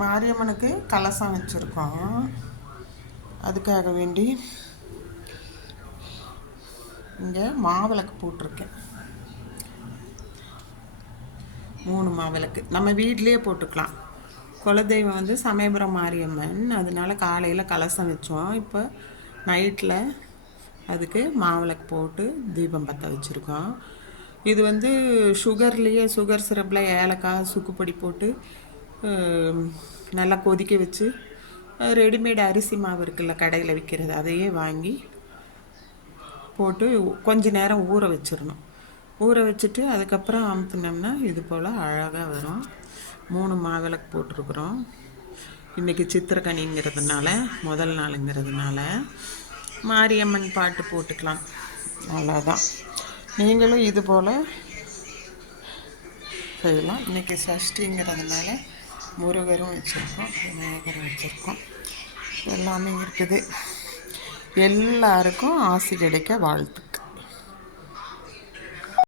மாரியம்மனுக்கு கலசம் வச்சுருக்கோம். அதுக்காக வேண்டி இங்கே மாவிளக்கு போட்டிருக்கேன். 3 மாவிளக்கு நம்ம வீட்லேயே போட்டுக்கலாம். குலதெய்வம் வந்து சமயபுரம் மாரியம்மன், அதனால காலையில் கலசம் வச்சோம். இப்போ நைட்டில் அதுக்கு மாவிளக்கு போட்டு தீபம் பற்ற வச்சுருக்கோம். இது வந்து சுகர் சிரப்பில் ஏலக்காய் சுக்குப்பொடி போட்டு நல்லா கொதிக்க வச்சு ரெடிமேட் அரிசி மாவு இருக்குல்ல கடையில் விற்கிறது, அதையே வாங்கி போட்டு கொஞ்ச நேரம் ஊற வச்சிடணும். ஊற வச்சுட்டு அதுக்கப்புறம் அமுத்துனோம்னா இது போல் அழகாக வரும். 3 மாவிளக்கு போட்டிருக்குறோம். இன்றைக்கி சித்திரக்கனிங்கிறதுனால முதல் நாளுங்கிறதுனால மாரியம்மன் பாட்டு போட்டுக்கலாம். அவ்வளோதான். நீங்களும் இது போல் செய்யலாம். இன்றைக்கி சஷ்டிங்கிறதுனால முருகரும் வச்சுருக்கோம், விநாயகரும் வச்சுருக்கோம். எல்லாமே இருக்குது. எல்லாருக்கும் ஆசி கிடைக்க வாழ்த்து.